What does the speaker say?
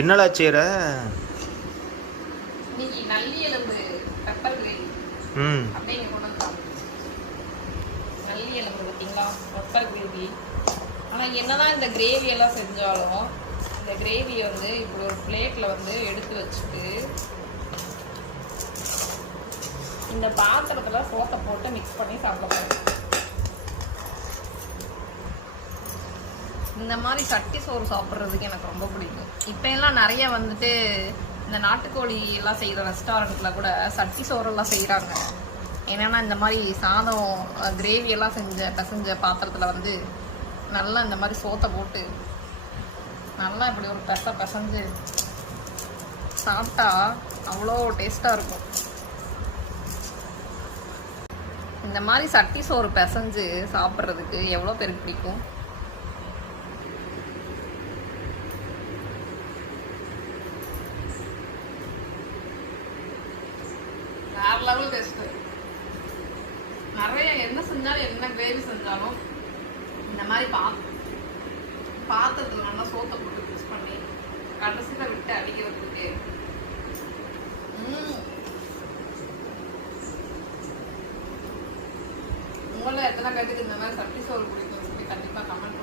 என்னடா செய்கிற? இன்னைக்கு நல்லி எலும்பு பெப்பர் கிரேவி. அப்படியே இங்கே கொண்டு வந்து நல்லி எலும்பு பார்த்தீங்களா, பெப்பர் கிரேவி. ஆனால் என்னதான் இந்த கிரேவி எல்லாம் செஞ்சாலும் இந்த கிரேவியை வந்து இப்படி ஒரு பிளேட்டில் வந்து எடுத்து வச்சுட்டு இந்த பாத்திரத்தில் சோத்தை போட்டு மிக்ஸ் பண்ணி சாப்பிடலாம். இந்த மாதிரி சட்டி சோறு சாப்பிட்றதுக்கு எனக்கு ரொம்ப பிடிக்கும். இப்போ எல்லாம் நிறைய வந்துட்டு இந்த நாட்டுக்கோழி எல்லாம் செய்கிற ரெஸ்டாரண்ட்டில் கூட சட்டி சோறெல்லாம் செய்கிறாங்க. என்னென்னா இந்த மாதிரி சாதம் கிரேவியெல்லாம் பிசைஞ்ச பாத்திரத்தில் வந்து நல்லா இந்த மாதிரி சோத்தை போட்டு நல்லா இப்படி ஒரு பிசைஞ்சு சாப்பிட்டா அவ்வளோ டேஸ்ட்டாக இருக்கும். இந்த மாதிரி சட்டி சோறு பிசைஞ்சு சாப்பிட்றதுக்கு எவ்வளோ பேருக்கு பிடிக்கும்? வேற லெவல் டேஸ்ட்டு. நிறைய என்ன செஞ்சாலும் என்ன கிரேவி செஞ்சாலும் இந்த மாதிரி பாத்திரத்தில் நல்லா சோத்தை போட்டு மிக்ஸ் பண்ணி கடைசியில் விட்டு அடிக்கிறதுக்கு உங்களை எத்தனை பேருக்கு இந்த மாதிரி சட்டி சோறு பிடிக்கும்னு சொல்லி கண்டிப்பாக கமெண்ட்